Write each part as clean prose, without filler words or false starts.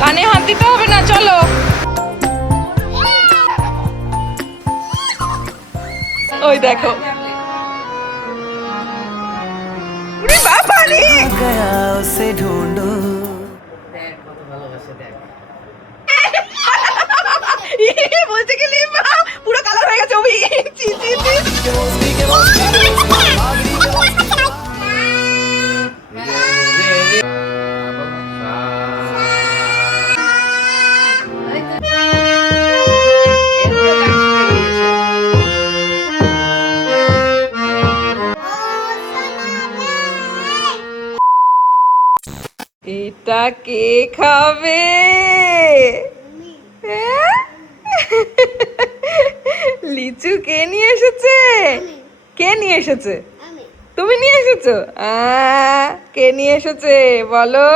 কানে হাত দিতে হবে না, চলো। ওই দেখো, ওরে বাবা রে, गया उसे ढूंढो। দেখ কত ভালোবাসে, দেখ। বলতে গেলে মা পুরো কালার হয়ে গেছে। ওই চি চি চি। এটা কে খাবে? হ্যাঁ? লিচু কে নিয়ে এসেছে? কে নিয়ে এসেছে? তুমি নিয়ে এসেছো? কে নিয়ে এসেছে বলো?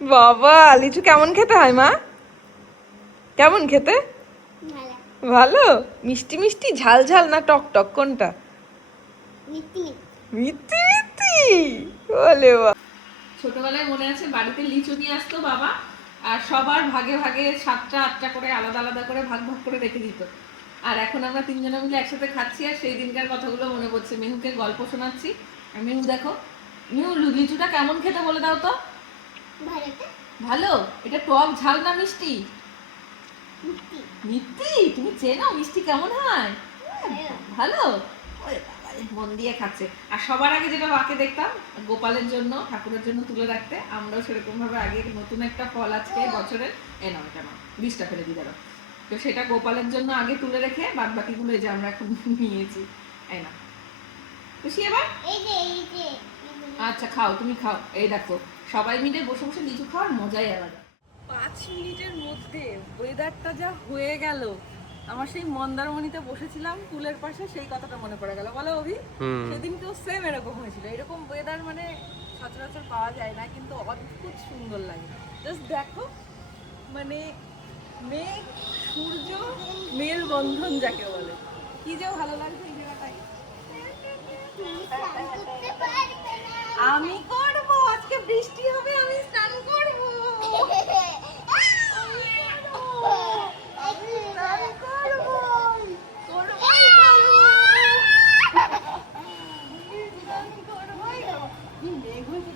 বাবা, লিচু কেমন খেতে হয় মা? কেমন খেতে? ভালো? মিষ্টি মিষ্টি, ঝাল ঝাল না টক টক, কোনটা? মিষ্টি মিষ্টি বলে বা। ছোটবেলায় মনে আছে বাড়িতে লিচু নিয়ে আসতো বাবা, আর সবার ভাগে ভাগে 7টা 8টা করে আলাদা আলাদা করে ভাগ ভাগ করে রেখে দিত। আর এখন আমরা তিনজনে মিলে একসাথে খাচ্ছি, আর সেই দিনকার কথাগুলো মনে পড়ছে। মেহুকে গল্প শোনাচ্ছি। আর মেহু দেখো, মেহু লিচুটা কেমন খেতে বলে দাও তো। ভালো? এটা টক ঝাল না মিষ্টি? মিষ্টি। তুমি চেনো মিষ্টি কেমন হয়? ভালো। ওরে বাবা রে, মন দিয়ে খাচ্ছে। আর সবার আগে যেটা মাকে দেখতাম গোপালের জন্য, ঠাকুরের জন্য তুলে রাখতে, আমরাও সেরকম ভাবে আগে নতুন একটা ফল আজকে বছরের, নাও এটা নাও, 20টা ফেলে দিয়ে দাও। তো সেটা গোপালের জন্য আগে তুলে রেখে বাদ বাকিগুলো এই যে আমরা এখন নিয়েছি। এই না খুশি এবার? আচ্ছা খাও, তুমি খাও। এই দেখো, সবাই মিলে বসে বসে লিচু খাওয়ার মজাই আলাদা। 5 মিনিটের মধ্যে ওয়েদারটা যা হয়ে গেল, আমার সেই মন্দারমণিতে বসেছিলাম পুলের পাশে, সেই কথাটা মনে পড়ে গেল। বলো অভি, সেদিনকেও সেম এরকম হয়েছিল। এরকম ওয়েদার মানে সচরাচর পাওয়া যায় না, কিন্তু অদ্ভুত সুন্দর লাগে। জাস্ট দেখো, মানে মেঘ সূর্য মেলবন্ধন যাকে বলে, কি যে ভালো লাগছে এই জায়গাটায়। আমি করব, আজকে বৃষ্টি হবে, আমি স্নান করব।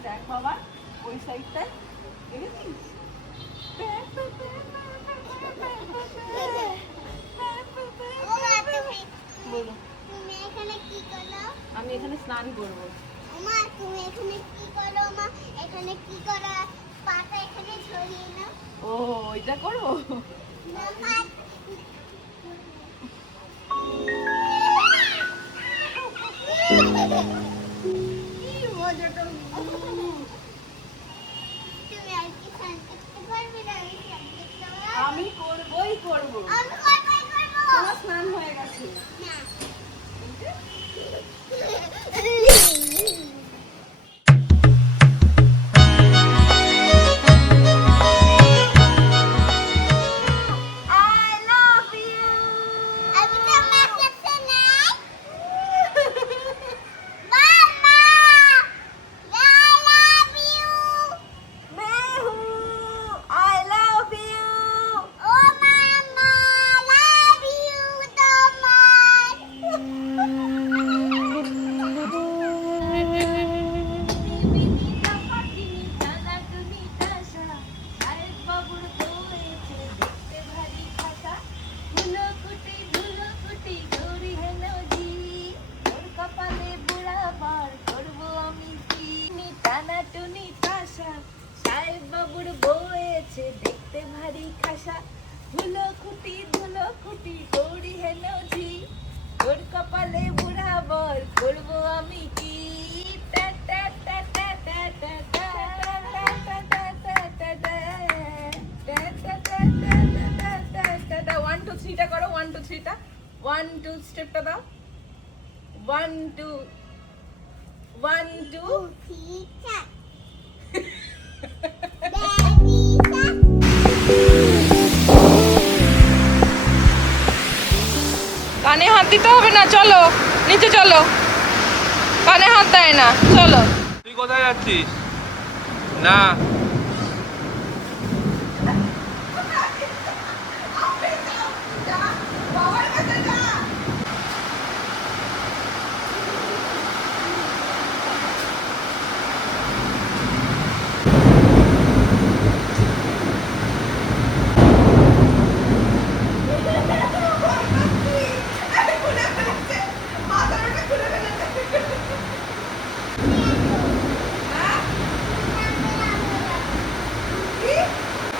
দেখ বাবা, ওই সাইডটায় দেখেছিস? বলো। আমি এখানে স্নান করবো। তুমি এখানে কি করো মা? এখানে কি করো? পাটা এখানে ছড়িয়ে নাও। ও, এটা করবো। না, পাট। কি মজাটা। তুমি আর কি স্নান করতে পারবে না? আমি করবই করবো। আমি করবই করবো। তোমার স্নান হয়ে গেছে। না। দেখতে ভারী খাসা, ধুলো খুঁটি গৌরী হেন ঝি, তোর কপালে বুড়া বর করবো আমি কি। ওয়ান টু থ্রিটা করো, 1 2 3টা, 1 2 স্টেপটা দাও, 1 2 1 2। কানে হাত দিতে হবে না, চলো নিচে চলো। কানে হাত দেয় না, চলো। তুই কোথায় যাচ্ছিস? না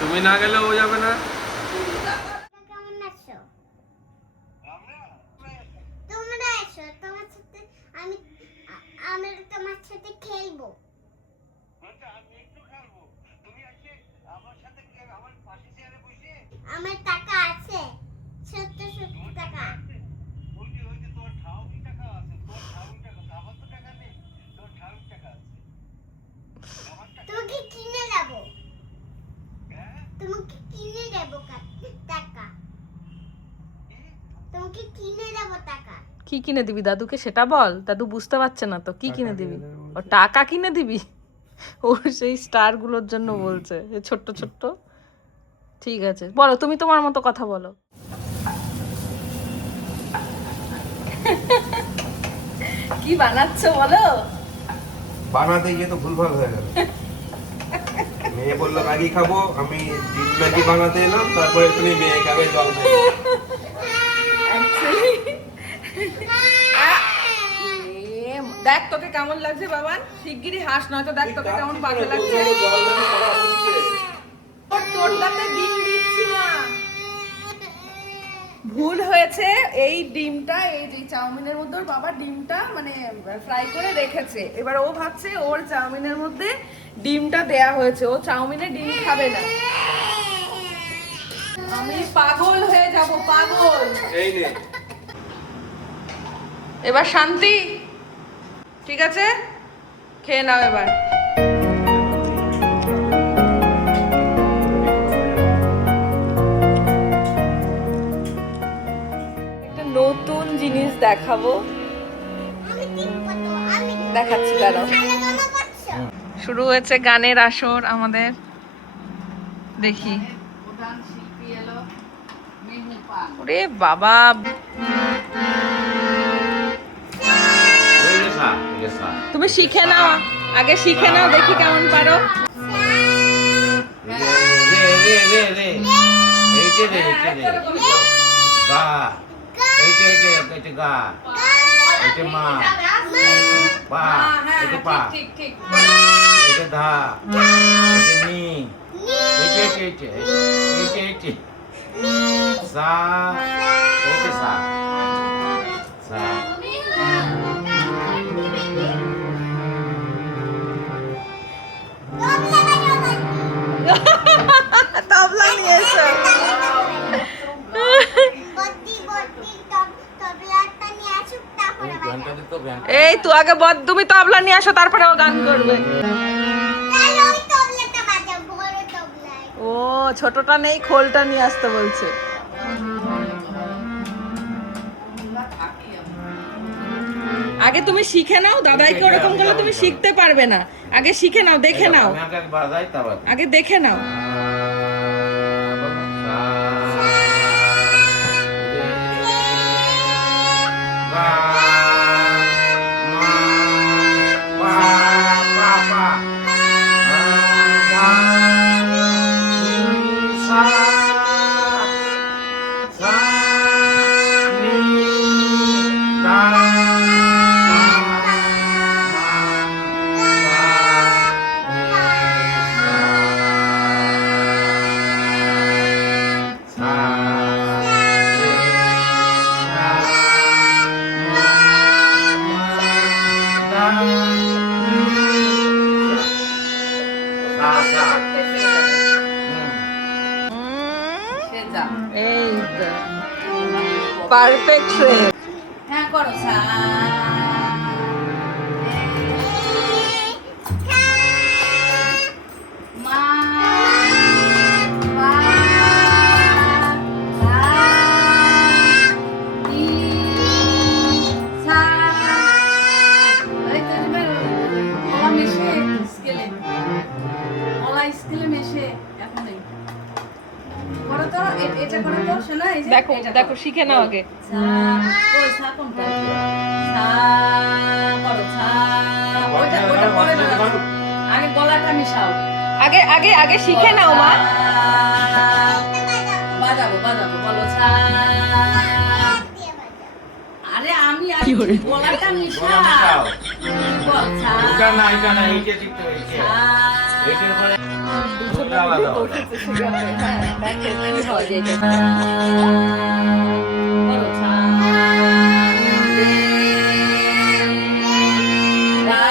তুমি না গেলে ও যাবে না। কেমন আছো? তোমরা এসো, তোমার সাথে আমি তোমার সাথে খেলবো। আমার টাকা আছে, 70 টাকা। তোমাকে কিনে দেবো, তোমাকে কিনে দেবো টাকা, তোমাকে কিনে দেবো টাকা। কি কিনে দিবি দাদুকে সেটা বল, দাদু বুঝতে পারছে না তো কি কিনে দিবি। ও টাকা কিনে দিবি, ও সেই স্টার গুলোর জন্য বলছে, এই ছোট্ট ছোট্ট। ঠিক আছে বলো, তুমি তোমার মতো কথা বলো। কি বানাচ্ছো বলো। বানাতে গিয়ে তো ভুলভাল হয়ে গেল। মেয়ে বললো ম্যাগি খাবো, আমি ডিম ম্যাগি বানাতে এলাম, তারপরে তুমি মেয়ে খাবে জল ম্যাগি। দেখ তোকে কেমন লাগছে বাবান, শিগগিরই হাস, নয়তো দেখ তোকে কেমন বাজে লাগছে। তোরটাতে ডিম দিচ্ছি না, ভুল হয়েছে। এই ডিমটা, এই যে চাউমিনের মধ্যে ওর বাবা ডিমটা মানে ফ্রাই করে রেখেছে, এবার ও ভাবছে ওর চাউমিনের মধ্যে ডিমটা দেয়া হয়েছে, ও চাউমিনে ডিম খাবে না। আমি পাগল হয়ে যাব, পাগল। এই নে। এবার শান্তি, ঠিক আছে, খেয়ে নাও এবার। একটা নতুন জিনিস দেখাবো, আমি কিনবো তো, আমি দেখাচ্ছি দাঁড়াও। খানা করছো? শুরু হয়েছে গানের আসর আমাদের, দেখি। প্রধান শিল্পী এলো মেহুল পান। ওরে বাবা, তুমি শিখে নাও, আগে শিখে নাও, দেখি কেমন পারো। ঠিক ঠিক তবলা নিয়ে এসো। তবলাটা নিয়ে আসুক, তারপরে বাজাবো। এই তুই আগে তুমি তবলা নিয়ে আসো, তারপরে ও গান করবে। তাহলে ওই তবলাটা বাজাবো, বড় তবলায়। ও ছোটটা নেই, খোলটা নিয়ে আসতে বলছে। আগে তুমি শিখে নাও, দাদাইকে ওরকম করলে তুমি শিখতে পারবে না। আগে শিখে নাও, দেখে নাও, আগে দেখে নাও। এই তো পারফেক্ট। হ্যাঁ করো সা। মা পা সা নি সা। এই তো গলা মেশে স্কেলে, গলা স্কেলে মেশে এখন এই করো তো, এটা করো তো শোনা। এই যে দেখো এটা দেখো, করো। শিখে নাও আগে। সা ওই সা কোনটা? সা করো সা। ওইটা পরে না, আগে গলাটা মিশাও। আগে আগে আগে শিখে নাও মা। বাজাবো বাজাবো, বলো সা। আরে আমি গলাটা মিশাও। বল সা। এটা না, এটা না, এইটা ঠিক তো, এইটা। সা। এইটার উপরে দুজন মিলে বসেছে সেখানে। হ্যাঁ, দেখো কি হয় এটা। করো ছা রে রা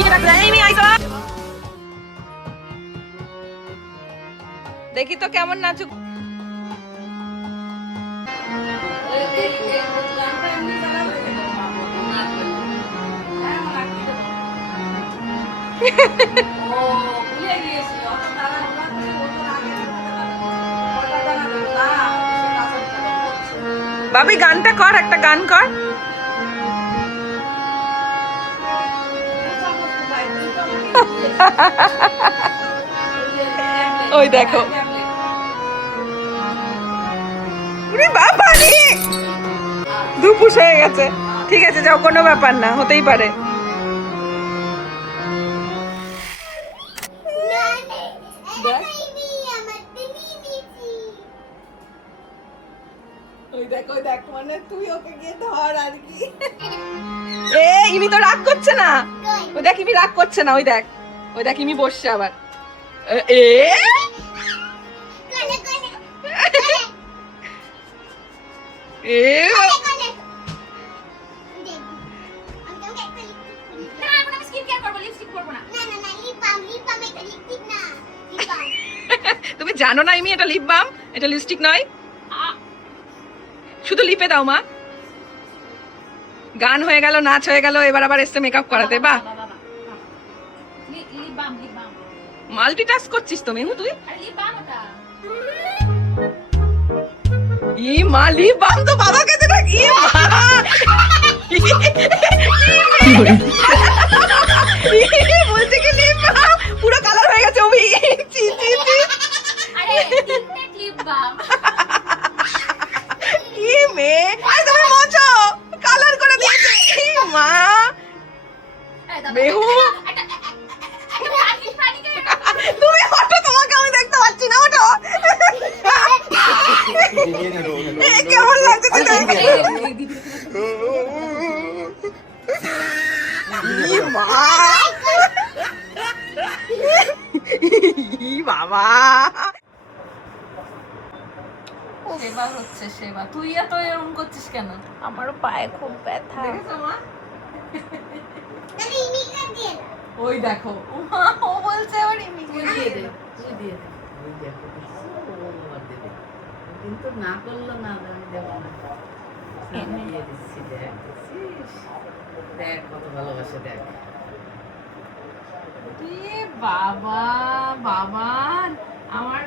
মা পা দেখি তো কেমন নাচুক। বাবি গানটা কর, একটা গান কর। ওই দেখো, ওরে বাবা রে, দুপুস হয়ে গেছে। ঠিক আছে, যাও, কোনো ব্যাপার না, হতেই পারে। ওই দেখ, ওই দেখ, মানে তুই ওকে গিয়ে ধর আর কি। এ ইমি তো রাগ করছে না, ওই দেখ ইমি রাগ করছে না, ওই দেখ, ওই দেখ ইমি বসছে আবার। এ এ তুমি জানো না ইমি এটা লিপ বাম, এটা লিপস্টিক নয়। শুধু লিপে দাও মা। গান হয়ে গেল, নাচ হয়ে গেল, এবার আবার এসে মেকআপ করাতে। বাহ, মাল্টিটাস্ক করছিস তো মেহু তুই। ই মা, লিপ বাম তো বাবাকে দে না। ই মা, বলছে কি লিপ বাম, পুরো কালার হয়ে গেছে ওবি। চি চি চি, আরে টিকটেক লিপ বাম। ই মে, আরে তুমি মোছো কালার করে দিয়েছে। ই মা মেহু, তুমি হটো, তোমাকে আমি দেখতে পাচ্ছি না, হটো। এ, কেমন লাগছে দেখতে? ই মা, ই বাবা। সেবা হচ্ছে সেবা, তুই এত এরকম করছিস কেন? আমারও পায়ে খুব ব্যথা। দেখেছো মা? ওই দেখো, ও বলছে আবার ইমি তুই দিয়ে দে, তুই দিয়ে দে। কিন্তু না করলো না, আমি দেবো না। আমি দিয়ে দিচ্ছি, দেখ দেখছিস? দেখ কত ভালোবাসে, দেখ। এ বাবা, বাবা আমার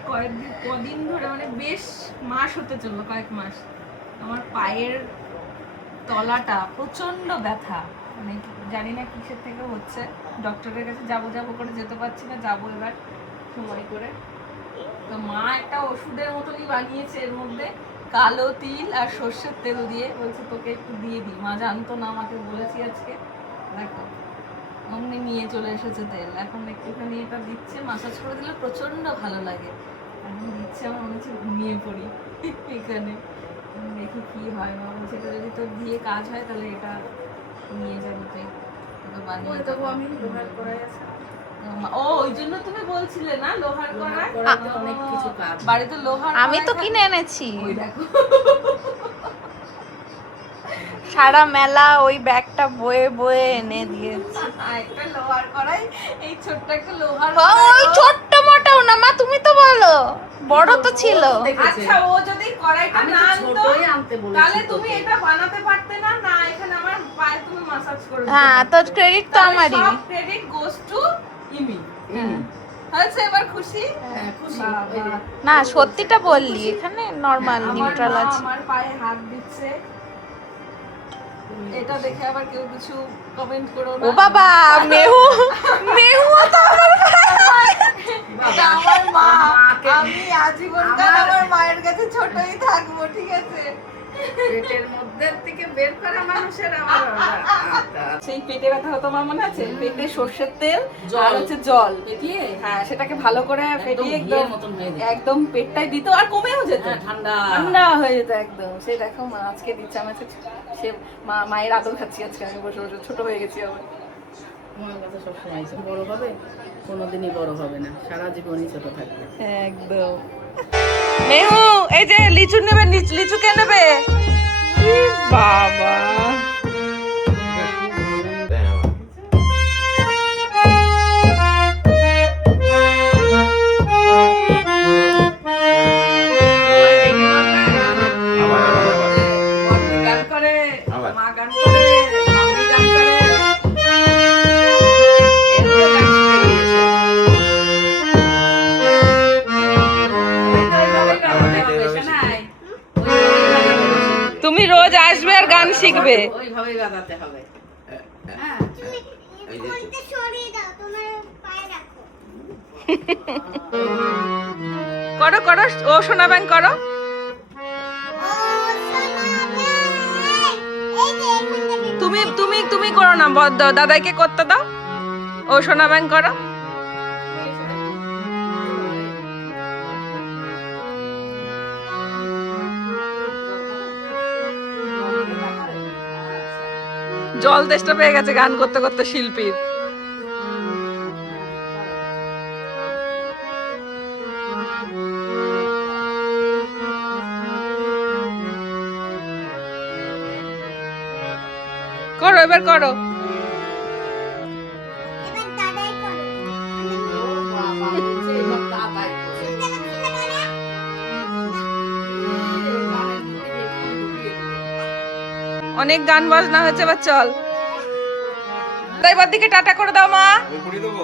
কদিন ধরে, মানে বেশ মাস হতে চললো, কয়েক মাস, আমার পায়ের তলাটা প্রচন্ড ব্যথা। মানে জানি না কিসের থেকে হচ্ছে, ডক্টরের কাছে যাবো যাবো করে যেতে পারছি না, যাবো এবার সময় করে। তো মা একটা ওষুধের মতনই বানিয়েছে, এর মধ্যে কালো তিল আর সর্ষের তেল দিয়ে, বলছে তোকে একটু দিয়ে দিই। মা জানতো না, আমাকে বলেছি আজকে, দেখো অমনি নিয়ে চলে এসেছে তেল। এখন একটুখানি এটা দিচ্ছে, মাসাজ করে দিলে প্রচন্ড ভালো লাগে। এখন দিচ্ছে, আমার মনে হচ্ছে ঘুমিয়ে পড়ি এখানে। দেখি কি হয়। মা বলছে এটা যদি তোর দিয়ে কাজ হয় তাহলে এটা নিয়ে যাবো, তুই তোকে বানিয়ে দেবো। আমি লোহার কড়াই আছে, ও ওই জন্য তুমি বলছিলে না লোহার কড়াই, কড়াইতে অনেক কিছু কাজ। বাড়িতে লোহার আমি তো কড়াই কিনে এনেছি থাকে। ওই দেখো, সারা মেলা ওই ব্যাগটা বয়ে বয়ে এনে দিয়েছি। একটা লোহার কড়াই, এই ছোট্ট একটা লোহার ওই ছোট্ট মোটাও না মা, তুমি তো বলো বড় তো ছিল। আচ্ছা, ও যদি কড়াইটা আমি না তো আনতো ছোটই আনতে বলেছি তাহলে তুমি তোকে। এটা বানাতে পারতে না। না, এখানে আমার পায়ে তুমি মাসাজ করে দিতে হ্যাঁ, পারতে। তোর ক্রেডিট তো তাহলে আমারই। সব ক্রেডিট গোস টু ইমি। হয়েছে এবার খুশি? হ্যাঁ, খুশি। বাবা। ওই যে, না সত্যিটা বললি, এখানে নরমাল আমার নিউট্রাল মা আছে। আমার পায়ে হাত দিচ্ছে, এটা দেখে আবার কেউ কিছু কমেন্ট করো না। ও বাবা, মেহু মেহু তো আমার এটা আমার মা, মাকে- আমি আজীবনকাল আমার মায়ের কাছে ছোটই থাকবো, ঠিক আছে? পেটের মধ্যে থেকে বের করা মানুষের আমার সেই পেটে ব্যথা হতো আমার মনে আছে, পেটে সর্ষের তেল জল। আর হচ্ছে জল, পেটিয়ে হ্যাঁ সেটাকে ভালো করে ফেটিয়ে একদম মতন হয়ে যেত। একদম পেটটাই দিত আর কমেও যেত, হ্যাঁ, ঠান্ডা ঠান্ডা হয়ে যেত একদম। সেই দেখো মা আজকে দিচ্ছে আমার, সে মায়ের আদর খাচ্ছি আজকে আমি বসে বসে, ছোট হয়ে গেছি আবার। আমার কাছে সবসময় আছে, বড় হবে কোনোদিনই বড় হবে না, সারা জীবনই ছোট থাকবে। একদম। মেহু এই যে লিচু নেবে, লিচু কে নেবে? বাবা গান করে, মা গান করে, মাম্মি গান করে, এগুলো গান শিখে গিয়েছে। ওইভাবেই গান করতে হবে, শোনাই। তুমি রোজ আসবে আর গান শিখবে। ওইভাবেই বাজাতে হবে। হ্যাঁ, তুমি ফোনটা সরিয়ে দাও, তোমার পায়ে রাখো। করো করো, ও সোনা ব্যাং করো। ও সোনা এই যে এখান থেকে তুমি তুমি তুমি করো না, দাদাইকে করতে দাও। ও সোনা ব্যাং করো। জল তেষ্টা পেয়ে গেছে গান করতে করতে শিল্পীর। করো এবার করো। এবার দাদাই করো। ও বাবা, বলছে এবার তাতাই করে। দেখো ছেলে করে। গানের মধ্যে হেডফোন ঢুকিয়ে দিল। অনেক গান বাজনা হয়েছে, এবার চল। এবার দিকে টাটা করে দাও মা। আমি করে দেবো।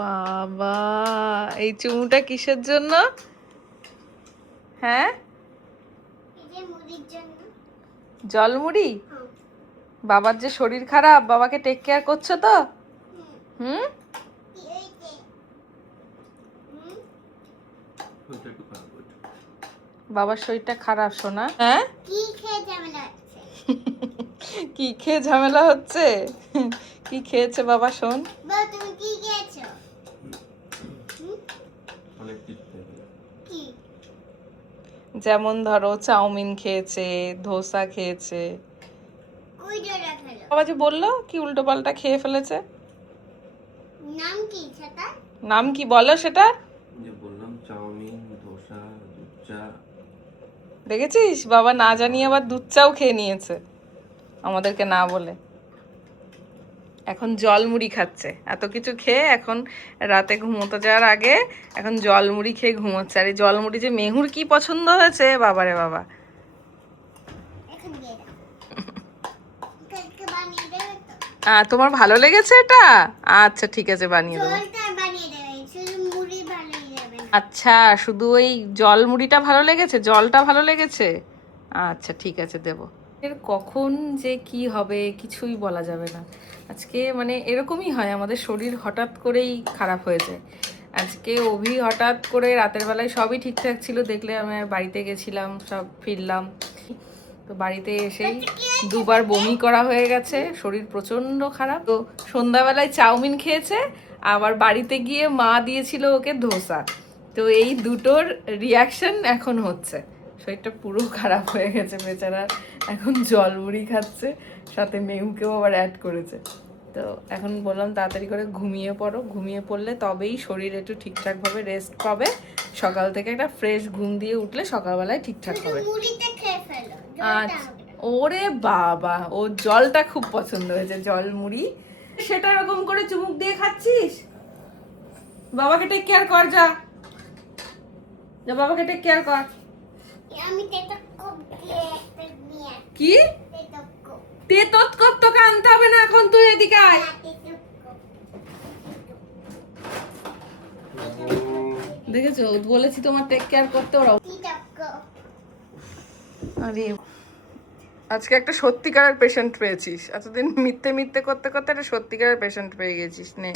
বাবা এই চুমুটা কিসের জন্য? হ্যাঁ, এই যে মুড়ির জন্য। জলমুড়ি। হ্যাঁ। বাবার যে শরীর খারাপ, বাবাকে টেক কেয়ার করছো তো? হুম। এই যে ওইটা একটু খারাপ হয়েছে। বাবার শরীরটা খারাপ শোনা। হ্যাঁ, কি খেয়ে ঝামেলা হচ্ছে? কি খেয়ে ঝামেলা হচ্ছে? কি খেয়েছে বাবা শোন? বল তুমি কি খেয়েছো? অনেক কিছু খেয়েছি। কি? যেমন ধরো চাউমিন খেয়েছে, ধোসা খেয়েছে। কই ডোরা খেলো? বাবা যে বললো কি উল্টো পাল্টা খেয়ে ফেলেছে। নাম কি সেটা? নাম কি বলো সেটা? যে বললাম চাউমিন, ধোসা, দুধ চা। দেখেছিস বাবা না জানিয়ে আবার দুধ চাও খেয়ে নিয়েছে আমাদেরকে না বলে। এখন জল মুড়ি খাচ্ছে, এত কিছু খেয়ে এখন রাতে ঘুমোতে যাওয়ার আগে এখন জল মুড়ি খেয়ে ঘুমোচ্ছে। আর এই জল মুড়ি যে মেহুর কি পছন্দ হয়েছে বাবারে বাবা। এখন দিয়ে দাও। কালকে বানিয়ে দেবে তো? তোমার ভালো লেগেছে এটা? আচ্ছা ঠিক আছে বানিয়ে দেবো। জলটা বানিয়ে দেবে, শুধু মুড়ি ভালোই যাবে না। আচ্ছা শুধু ওই জল মুড়িটা ভালো লেগেছে, জলটা ভালো লেগেছে? আচ্ছা ঠিক আছে দেবো। এর কখন যে কি হবে কিছুই বলা যাবে না। আজকে মানে এরকমই হয়, আমাদের শরীর হঠাৎ করেই খারাপ হয়ে যায়। আজকে অভি হঠাৎ করে রাতের বেলায় সবই ঠিকঠাক ছিল, দেখলে আমি বাড়িতে গেছিলাম, সব ফিরলাম, তো বাড়িতে এসেই দুবার বমি করা হয়ে গেছে, শরীর প্রচণ্ড খারাপ। তো সন্ধ্যাবেলায় চাউমিন খেয়েছে, আবার বাড়িতে গিয়ে মা দিয়েছিল ওকে ধোসা। তো এই দুটোর রিয়াকশন এখন হচ্ছে, শরীরটা পুরো খারাপ হয়ে গেছে বেচারা। এখন জল মুড়ি খাচ্ছে, সাথে মেহুকেও আবার অ্যাড করেছে। তো এখন বললাম তাড়াতাড়ি করে ঘুমিয়ে পড়ো, ঘুমিয়ে পড়লে তবেই শরীর একটু ঠিকঠাকভাবে রেস্ট পাবে। সকাল থেকে একটা ফ্রেশ ঘুম দিয়ে উঠলে সকালবেলায় ঠিকঠাক শুধু হবে। মুড়িটা খেয়ে ফেলো, জলটা আচ্ছা হবে না। ওরে বাবা, ও জলটা খুব পছন্দ হয়েছে, জল মুড়ি। সেটা এরকম করে চুমুক দিয়ে খাচ্ছিস? বাবাকে টেক কেয়ার কর, যা যা বাবাকে টেক কেয়ার কর। আমি তেতক্কপ দিয়ে একটা নিয়ে আসি। কি তেতক্কপ। তেতৎকপ তোকে আনতে হবে না, এখন তুই এদিকে আয়। না, তেতক্কপ। দেখেছো বলেছি তোমার টেক কেয়ার করতে, ওরা। তেতক্কপ। আরে আজকে একটা সত্যিকারের পেশেন্ট পেয়েছিস, এতদিন মিথ্যে মিথ্যে করতে করতে একটা সত্যিকারের পেশেন্ট পেয়ে গেছিস। নে